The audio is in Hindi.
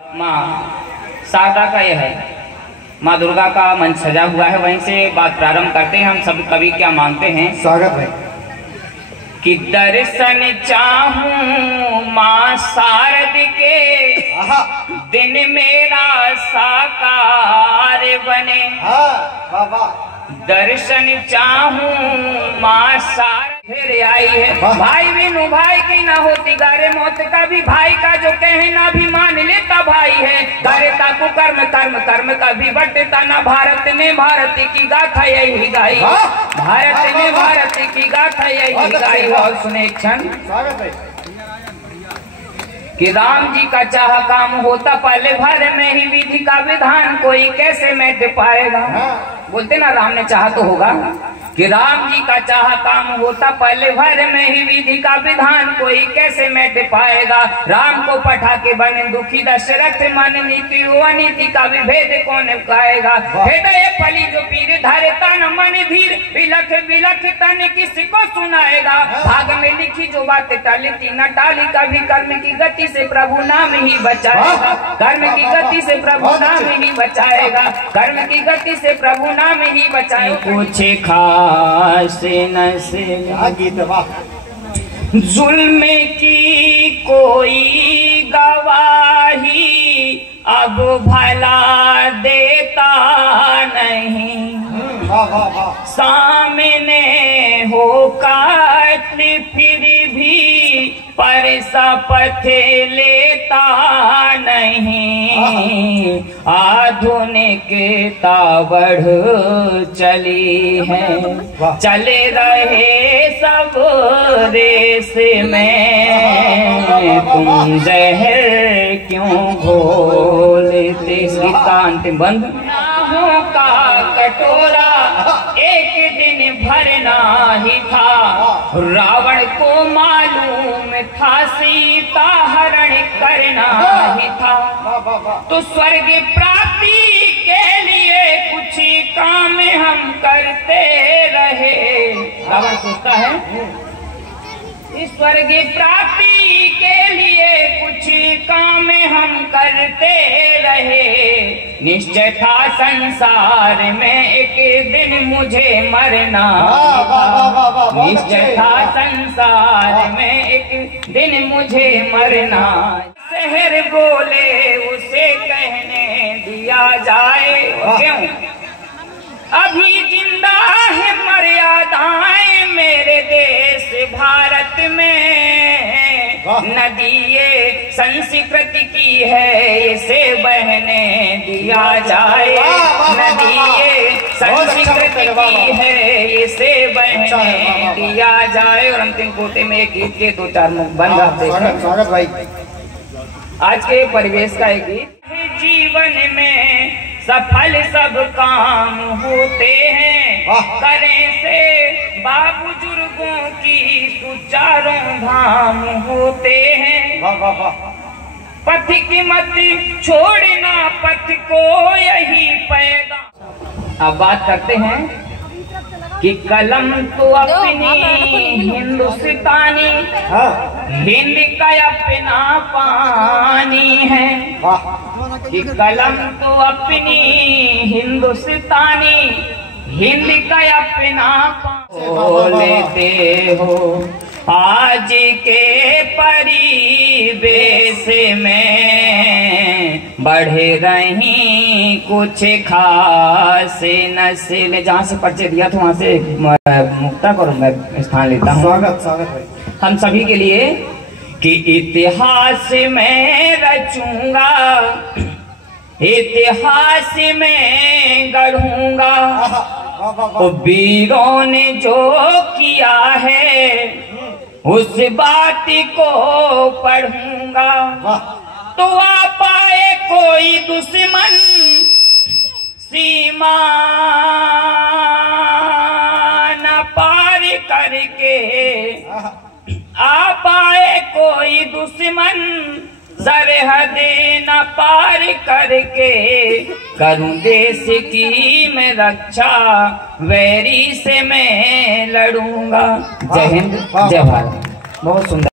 माँ शारदा का यह है, माँ दुर्गा का मंच सजा हुआ है। वहीं से बात प्रारंभ करते हैं। हम सब कवि क्या मांगते हैं? स्वागत है कि दर्शन चाहूं माँ शारद के, दिन मेरा साकार बने। दर्शन चाहूं माँ शारद फिर आई है। भाई बिनु भाई की ना होती गारे मौत का भी भाई का जो कहे ना भी मान लेता भाई है। गारेता को कर्म कर्म कर्म का भी बटता ना। भारत ने भारत की गाथा यही गाई, भारत ने भारत की गाथा यही गाई। और सुने एक क्षण कि राम जी का चाह काम होता पहले भर में ही विधि का विधान कोई कैसे मिट पाएगा। बोलते ना राम ने चाहा तो होगा, कि राम जी का चाह काम होता पहले भर में ही विधि का विधान कोई कैसे मिट पाएगा। राम को पठा के बने दुखी दशरथ मन, नीति अनीति का विभेद कौन पाएगा। हृदय फली जो पीर धरता न मन धीर, बिलख बिलख तन किसको सुनाएगा। भाग में लिखी जो बात टलती न टाली, कभी कर्म की गति से प्रभु नाम ही बचाएगा। कर्म की गति से प्रभु नाम ही बचाएगा, कर्म की गति से प्रभु नाम ही बचाएगा। कुछ खास जुल्म की कोई गवाही अब भला देता नहीं। सामने हो कातिल फिर भी पर शपथ लेता नहीं। आधुनिकता बढ़ चली है, चले रहे सब रेस में। तुम जहर क्यों घोलते? इसकी अंतिम बंद का कटोरा एक दिन भरना ही था। रावण को मालूम था सीता हरण करना ही था। तो स्वर्ग प्राप्ति के लिए कुछ काम हम करते रहे। रावण सोचता है स्वर्ग प्राप्ति के लिए कुछ काम हम करते रहे। निश्चय था संसार में एक दिन मुझे मरना था। निश्चय था संसार में एक दिन मुझे मरना। शहर बोले उसे कहने दिया जाए, क्यों अभी जिंदा है मर्यादाएं मेरे देश भारत में। नदी ये संस्कृति की है इसे बहने दिया जाए। नदी ये संस्कृति की है इसे बहने दिया जाए। और अंतिम कोटे में एक गीत के 2-4 मुख बंद आते हैं। स्वागत भाई। आज के परिवेश का एक गीत। जीवन में सफल सब काम होते हैं, करें से बुजुर्गों की सुचारों धाम होते हैं। पथ की मत छोड़ना पथ को यही पैगाम। अब बात करते हैं कि कलम तो अपनी हिंदुस्तानी, हिंद का अपना पानी है। कि कलम तो अपनी हिंदुस्तानी, हिंद का अपना लेते हो। आज के परिवेश में बढ़ रही कुछ खास नस्ल। जहाँ से परिचय दिया था वहाँ से मुक्ता करो, मैं स्थान लेता हूँ। स्वागत स्वागत भाई। हम सभी के लिए कि इतिहास में रचूंगा, इतिहास में गढ़ूंगा। वीरों ने जो किया है उस बात को पढ़ूंगा। तो आ पाए कोई दुश्मन सीमा न पार करके, आ पाए कोई दुश्मन सरहद न पार करके। करूं देश की मैं रक्षा, वैरी से मैं लड़ूंगा। जय हिंद, जय भारत। बहुत सुंदर।